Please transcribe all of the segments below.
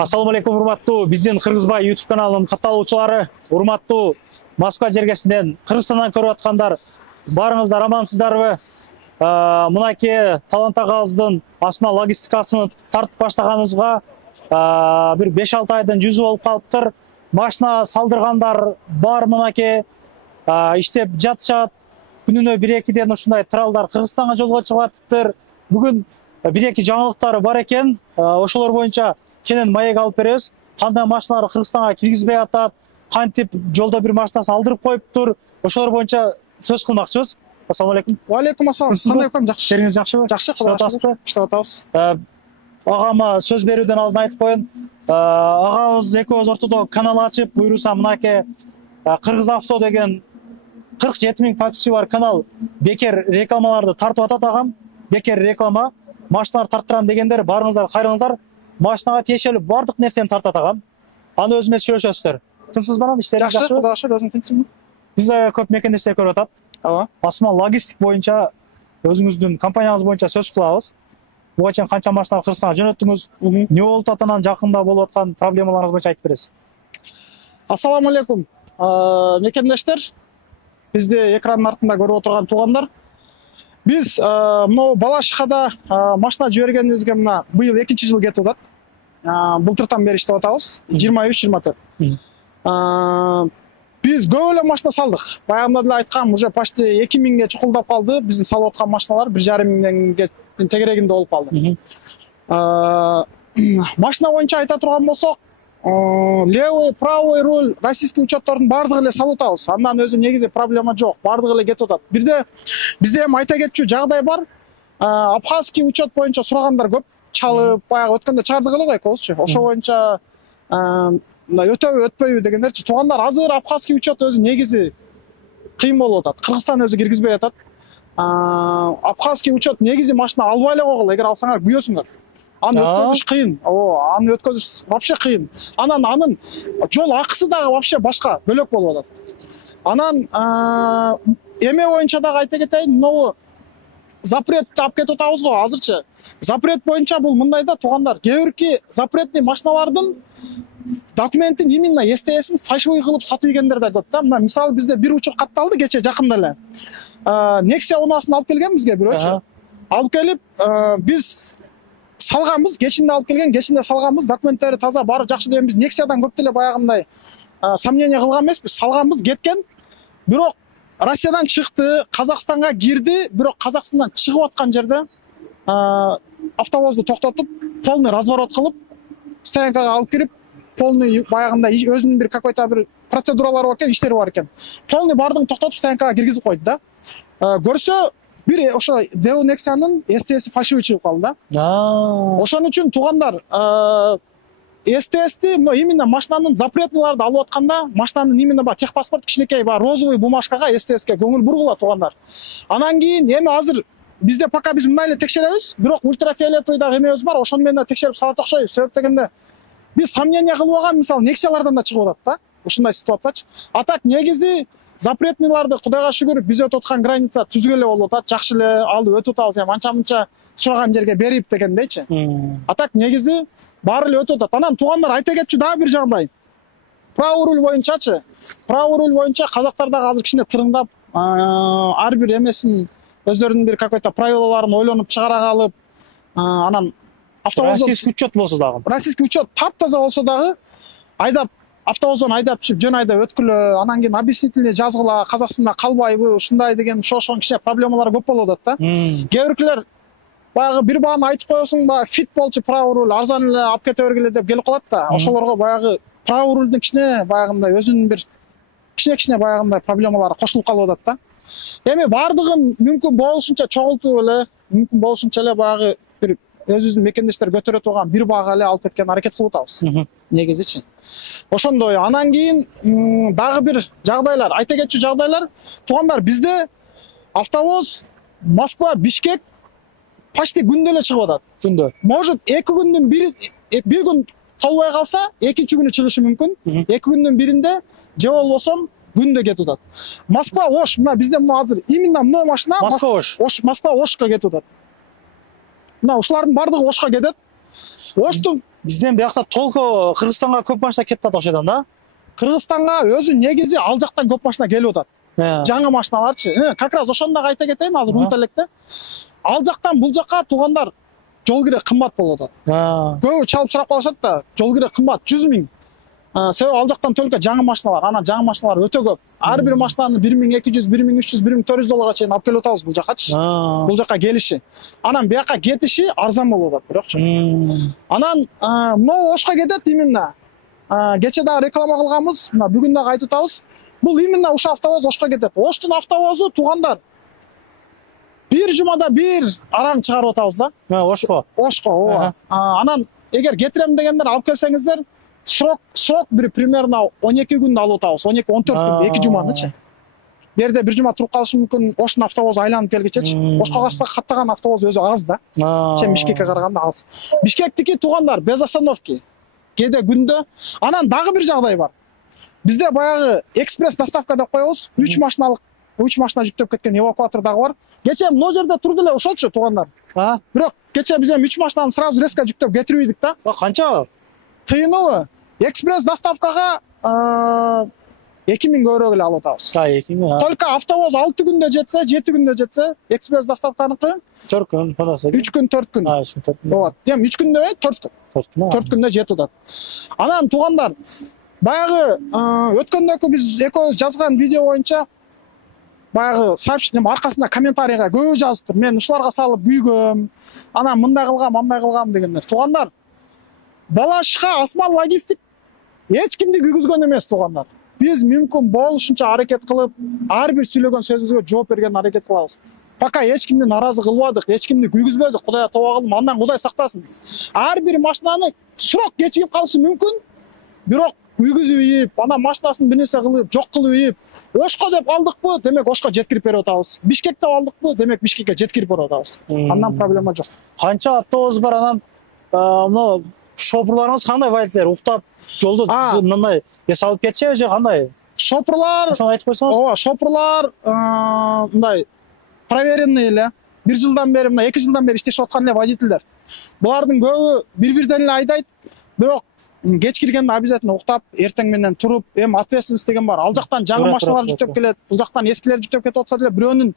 Ассаламу алейкум, урматтуу биздин Кыргызбай YouTube каналынын катталуучулары, урматтуу Москва жергесинен, Кыргызстандан көрүп аткандар, барыңыздар амансыздарбы? Мынакей Талант агабыздын Асма логистикасын тартып баштаганыбызга бир 5-6 айдан жүзү болуп калыптыр. Машина салдыргандар бар, мынакей иштеп жатышат. Күнүнө 1-2ден ушундай тралдар Кыргызстанга жолго чыгып атыптыр. Бүгүн 1-2 жаңылыктары бар экен. Ошолор боюнча кенен маек алып беребиз. Кандай машиналар Кыргызстанга киргизбей атат, кантип жолдо бир машинасын алдырып коюптур. Ошолор боюнча сөз кылмакчыбыз. Ассаламу алейкум. Алейкум ассалам. Кандай экөн, жакшы? Жериңиз жакшыбы? Жакшы, кылабыз. Иштеп атабыз. Агама сөз берүүдөн алдын айтып коеюн. Агабыз экөөбүз ортодо канал ачып, буйруса мынакей Кыргыз авто деген 47 000 подписчиси бар канал бекер рекламаларды тартып атат агам. Бекер реклама. Машиналар тарттырам дегендер барыңыздар, кайрыңыздар. Машинага тиешелүү бардык нерсени тартат агам. Аны өзү менен сүйлөшөсүздөр. Тынчсыз барам, иштериңиз жакшыбы? Кудайга шүкүр, өзүң тынчсыңбы? Бизде көп мекендештер көрүп атат. Ооба. Асма логистик боюнча өзүңүздүн компанияңыз боюнча сөз кылабыз. Буга чейин канча машина Кыргызстанга жөнөттүңүз? Не болуп атат, жакында болуп аткан проблемаларыңыз боюнча айтып бересиз. Ассаламу алейкум. Мекендештер, бизди экрандын артында көрүп отурган туугандар. Биз могу Балашихада машина жибергенибизге мына быйыл 2-жыл кетип атат. Былтыртан бери иштеп атабыз. 23-24. Биз көп эле машина салдык. Баягында деле айткам, уже почти 2000ге чукулдап калды. Биздин салып аткан машиналар 1,5 миңден тегерегинде болуп калды. Машина боюнча айта турган болсок, левый, правый руль, российский учеттордун бардыгы эле салып атабыз. Андан өзү негизи проблема жок. Бардыгы эле кетип атат. Бирде бизде эми айта кетчү жагдай бар. Абхазский учет боюнча сурагандар көп. Чалып, баягы өткөндө чыгардык эле го экөөбүзчү. Ошо боюнча өтөбү, өтпөйбү дегендер. Туугандар азыр абхазский учет өзү негизи кыйын болуп атат. Кыргызстан өзү киргизбей атат. Абхазский учет негизи машина албай эле койгула, эгер алсаңар күйөсүңөр. Аны өткөзүш кыйын. Аны өткөзүш вообще кыйын. Анын жол акысы дагы вообще башка, бөлөк болуп атат. Анан эме боюнча дагы айта кетейин, могу запрет алып кетип атабыз го азырчы. Запрет боюнча бул мындай да, туугандар, кээ бирки запретный машиналардын документин именно СТСин фальшивый кылып сатып ийгендер да көп да. Мына мисалы бизде бир учур катталды кече жакында эле. Nexia унасын алып келген бизге бирөөчү. Алып келип, биз салганбыз, кечинде алып келген, кечинде салганбыз, документтери таза, баары жакшы деген биз Nexиадан көп деле баягындай сомнение кылган эмеспиз. Салганбыз, кеткен. Бирок Россиядан чыкты, Казакстанга кирди, бирок Казакстандан чыгып аткан жерде автобозду токтотуп, полный разворот кылып, стоянкага алып кирип, полный баягындай өзүнүн бир какой-то бир процедуралары бар экен, иштери бар экен. Полный бардыгын токтотуп, стоянкага киргизип койду да. Көрсө, бир ошо Deo Nexia'нын STS фальшивый чыгып калды да. Ошон үчүн туугандар, STS'ти именно машинанын запретныйларды алып атканда, машинанын именно техпаспорт кичинекей розовый бумажкага STS'ке көңүл бургула туугандар. Анан кийин эми азыр бизде пока биз мындай эле текшеребиз, бирок ультрафиолетовый дагы эмебиз бар, ошону менен текшерип салат окшойбуз. Себеп дегенде биз сомнение кылып алган, мисалы Nexиалардан да чыгып атат да. Ушундай ситуациячы. А так негизи запретныйларды кудайга шүгүр биз өтүп аткан граница түзгө эле болуп атат, жакшы эле алып өтүп атабыз, эми анча-мынча сураган жерге берип дегендейчи. А так негизи баары эле өтүп атат. Анан туугандар айта кетчү дагы бир жагдай. Правый руль боюнчачы. Правый руль боюнча казактар дагы азыр кичине тырыңдап, ар бир эмесин өздөрүнүн бир какой-то правилаларын ойлонуп чыгара калып, анан автобоздон Российский учет болсо дагы. Российский учет таптаза болсо дагы айдап автобоздон айдап чыгып жөн айда өткүлө, анан кийин объяснительный жазгыла, Казакстанда калбайбы, ушундай деген ошон кичине проблемалар көп болуп атат да. Кээ биркилер баягы бир бааны айтып коесуң, фит болчу правый руль, арзан эле алып кете бергиле деп келип калат да. Ошолорго баягы правый рульдун кичине баягындай өзүнүн бир кичине баягындай проблемалары кошулуп калып атат да. Эми бардыгын мүмкүн болушунча чогултуп эле, мүмкүн болушунча эле баягы бир өзүбүздүн мекендештер көтөрө турган бир бага эле алып кеткен аракет кылып атабыз. Негизичи. Ошондой. Анан кийин дагы бир жагдайлар, айта кетчү жагдайлар. Туугандар, бизде автобус Москва, Бишкек почти күндө эле чыгып атат. Күндө. Может, 2 күндүн бир күн толбой калса, экинчи күнү чыгышы мүмкүн. 2 күндүн биринде же болбосо күндө кетип атат. Москва, Ош, мына бизде мына азыр именно мына машина Москва, Ошко кетип атат. Мына ушулардын бардыгы Ошко кетет. Оштун Бизден биякта толку Кыргызстанга көп машина кетип атат окшойт да. Кыргызстанга өзү негизи ал жактан көп машина келип атат. Жаңы машиналарчы. Как раз ошондо айта кетейин, азыр унута электе. Ал жактан бул жакка туугандар жол кире кымбат болуп атат. Көбү чалып сурап калышат да, жол кире кымбат 100 000. Себеби ал жактан только жаңы машиналар, анан жаңы машиналар өтө көп. Ар бир машинаны 1200, 1300, 1400 долларга чейин алып келип атабыз бул жаккачы. Бул жакка келиши. Анан бияка кетиши арзан болуп атат, бирокчу. Анан могу Ошко кетет именно. Кече дагы реклама кылганбыз, мына бүгүн дагы айтып атабыз. Бул именно ушу автобус Ошко кетет. Оштун автобусу туугандар бир жумада бир араң чыгарып атабыз да. Ошко. Ошко, ооба. Анан эгер кетирем дегендер алып келсеңиздер, срок бир примерно 12 күндө алып атабыз. 12-14 күн, 2 жумадычы. Бу жерде бир жума туруп калышы мүмкүн, Оштун автобусу айланып келгичечи. Ошко каттаган автобус өзү аз да. Бишкекке караганда аз. Бишкектики туугандар без остановки. Кээде күндө. Анан дагы бир жагдай бар. Бизде баягы экспресс доставка деп коебуз. 3 машина жүктөп кеткен эвакуатор дагы бар. Кече могу жерде турду эле ошолчу туугандар. Бирок кече биз эми 3 машинаны сразу резко жүктөп кетирип ийдик да. Канча? Тыйыныбы? Экспресс доставкага 2000 евро эле алып атабыз. 2000. Только автобус 6 күндө жетсе, 7 күндө жетсе, экспресс доставканыкы 4 күн, 3 күн, 4 күн. 4 күн. Ооба. Эми 3 күндө 4 күн. 4 күндө жетип атат. Анан туугандар баягы өткөндөгү биз экөөбүз жазган видео боюнча баягы сообщение аркасында комментарийга көбү жазыптыр. Мен ушуларга салып күйгөм. Анан мындай кылгам, андай кылгам дегендер. Туугандар, Балашка Осман логистик эч кимди күйгүзгөн эмес туугандар. Биз мүмкүн болушунча аракет кылып, ар бир сүйлөгөн сөзүбүзгө жооп берген аракет кылабыз. Пока эч кимди наразы кылбадык, эч кимди күйгүзбөдүк. Кудай тоба кылдым, андан Кудай сактасын. Ар бир машинаны срок кечигип калышы мүмкүн. Бирок күйгүзүп ийип, анан машинасын бир нерсе кылып, жок кылып ийип, Ошко деп алдыкпы, демек Ошко жеткирип берип атабыз. Бишкек деп алдыкпы, демек Бишкекке жеткирип берип атабыз. Андан проблема жок. Канча автобус бар анан мына шоферларыңыз кандай водителер уктап жолду мындай эс алып кетишеби же кандай? Шопурлар, ошону айтып койсоңуз. Ооба, шопурлар мындай проверенный эле. 1 жылдан бери, мына 2 жылдан бери иштешип аткан эле водительдер. Булардын көбү бир-бирден эле айдайт, бирок кеч киргенде обязательно уктап, эртең менен туруп, эми ответственность деген бар. Ал жактан жаңы машиналар жүктөп келет, бул жактан эскилер жүктөп кетип атса деле бирөөнүн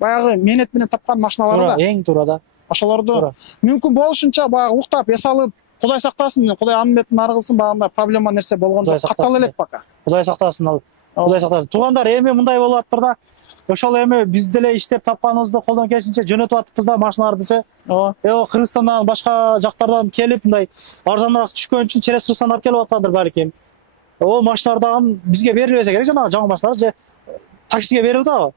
баягы менет менен тапкан машиналары да. Эң туура да. Ошолорду мүмкүн болушунча баягы уктап, эс алып, Кудай сактасын, Кудай анын бетин ары кылсын, багында проблема нерсе болгон жок. Каттала элек пока. Кудай сактасын ал. Кудай сактасын. Туугандар, эми мындай болуп аттыр да. Ошол эми биз деле иштеп тапканыбызды колдон келишинче жөнөтүп атыппыз да машиналардычы. Кыргызстандан башка жактардан келип мындай арзаныраак түшкөн үчүн через Кыргызстандан алып келип аткандыр балким. Ол машиналар дагы бизге берилбесе керек, жанагы жаңы машиналар же таксиге берилди да.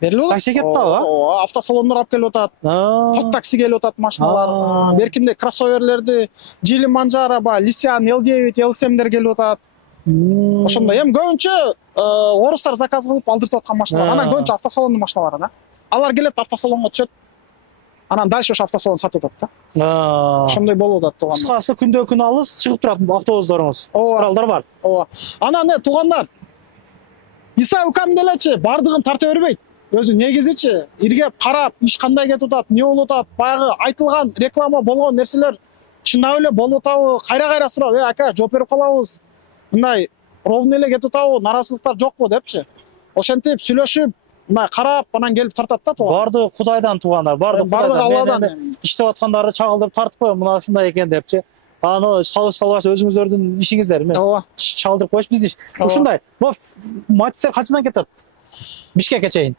Берилди. Такси кетти да. Ооба, автосалондор алып келип атат. Тот такси келип атат машиналар. Беркинде кроссоверлерди, Жили Манжара, Лисян, L9, L7дер келип атат. Ошондой эми көбүнчө орустар заказ кылып алдыртып аткан машиналар. Анан көбүнчө автосалондун машиналары да. Алар келет, автосалонго түшөт. Анан дальше ошо автосалон сатып атат да. Ошондой болуп атат туугандар. Кыскасы күндө күн алыс чыгып турат автобустарыңыз. Куралдар бар. Ооба. Анан туугандар, Иса укам делечи бардыгын тарта бербейт. Өзү негизичи иргеп карап, иш кандай кетип атат, эмне болуп атат, баягы айтылган реклама болгон нерселер чындап эле болуп атабы, кайра сурап, ака, жооп берип калабыз. Мындай ровно эле кетип атабы, наразылыктар жокпу депчи. Ошентип сүйлөшүп, мындай карап, анан келип тартат да туугандар. Бардыгы Кудайдан туугандар, бардыгы Алладан. Иштеп аткандарды чагылдырып тартып коем, мына ушундай экен депчи. Аны салбас өзүңүздөрдүн ишиңиздер эми. Ооба. Чагылдырып коюш биздин иш. Ушундай. Матистер качадан кетет? Бишкекке чейин.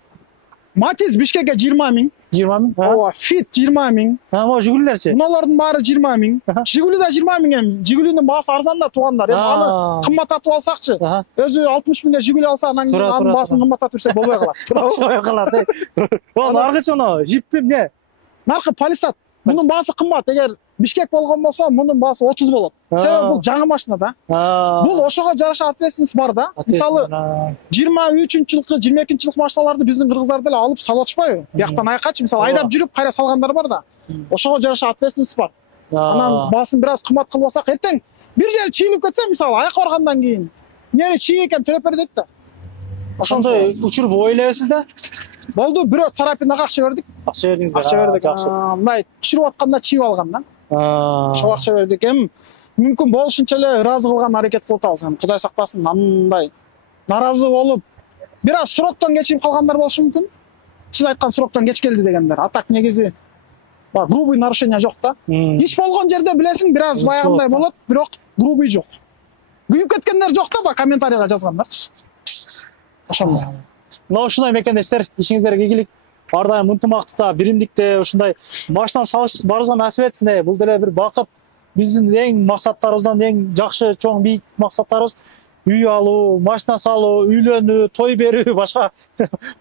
Матиз Бишкекке 20 000. 20 000? Ооба, Fit 20 000. Могу Жигулилерчи? Муналардын баары 20 000. Жигули да 20 000 эми. Жигулинин баасы арзан да туугандар. Эми аны кымбаттатып алсакчы. Өзү 60 000ге Жигули алса, анан кийин анын баасын кымбаттатып берсе болбой калат. Болбой калат. Наркычы мына жиппи эмне? Наркы Palisade. Мунун баасы кымбат. Эгер Бишкек болгон болсо, мунун баасы 30 болот. Себеби бул жаңы машина да. Бул ошого жараша ответственность бар да. Мисалы 23-жылкы, 22-жылкы машиналарды биздин кыргыздар деле алып салып атышпайбы? Бияктан аякачы, мисалы айдап жүрүп кайра салгандар бар да. Ошого жараша ответственность бар. Анан баасын бир аз кымбат кылып алсак, эртең бир жери чийилип кетсе, мисалы аяк баргандан кийин, эмне чий экен төлөп бер дейт да. Ошондой учуруп ойлойсуз да? Болду, бирөө царапинага акча бердик. Акча бердиңиздер. Акча бердик. Мындай түшүрүп атканда чийип алган да. ошол акча бердик. Эми мүмкүн болушунча эле ыраазы кылган аракет кылып атабыз. Эми Кудай сактасын, андай наразы болуп бир аз сроктон кечирип калгандар болушу мүмкүн. Сиз айткан сроктон кеч келди дегендер. А так негизи грубый нарушение жок да. Иш болгон жерде билесиң, бир аз баягындай болот, бирок грубый жок. Күйүп кеткендер жок да, комментарийга жазгандарчы. Ошондой. Мына ушундай мекендештер, ишиңиздерге ийгилик. Ар дайым ынтымактыкта, биримдикте ушундай машинаны салыштык барыбызга насип этсин. Бул деле бир бакыт. Биздин эң максаттарыбыздан эң жакшы, чоң, бийик максаттарыбыз үй алуу, машина салуу, үйлөнүү, той берүү, башка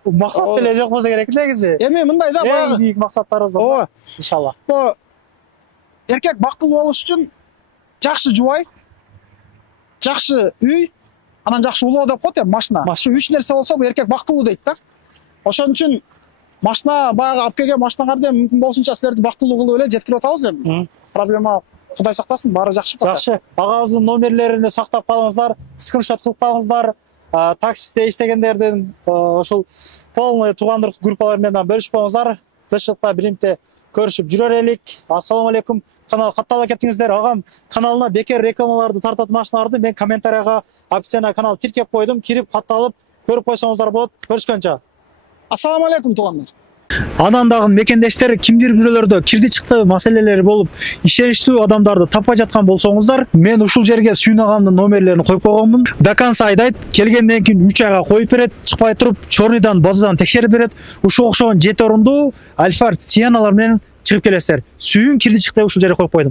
максат деле жок болсо керек негизи. Эми мындай да, эң бийик максаттарыбыз бар. Иншалла. Эркек бактылуу болуш үчүн жакшы жубай, жакшы үй, анан жакшы улоо деп коет эми машина. Ушу 3 нерсе болсо бул эркек бактылуу дейт да. Ошон үчүн машина баягы алып келген машинаңарды мүмкүн болушунча силерди бактылуу кылып эле жеткирип атабыз эми. Проблема, Кудай сактасын, баары жакшы. Жакшы. Агабыздын номерлерин сактап калыңыздар, скриншот кылып калыңыздар. Таксисте иштегендердин ошол полный туугандык группалар менен бөлүшүп коюңуздар. Тынччылыкта биримте көрүшүп жүрөр элек. Ассаламу алейкум. Канал каттала кеттиңиздер. Агам каналына бекер рекламаларды тартат машиналарды мен комментарийга опцияна канал тиркеп койдум. Кирип катталып көрүп койсоңуздар болот. Көрүшкөнчө. Ассаламу алейкум туугандар. Анан дагы мекендештер кимдир бирөөлөрдө кирди чыкты маселелери болуп, ишеничтүү адамдарды таппай жаткан болсоңуздар, мен ушул жерге Сүйүн агамдын номерлерин коюп койгонмун. До конца айдайт, келгенден кийин 3 айга коюп берет, чыкпай туруп, чорныйдан базадан текшерип берет. Ушул окшогон 7 орундуу Альфард Сиеналар менен чыгып келесиздер. Сүйүн кирди чыкты ушул жерге коюп койдум.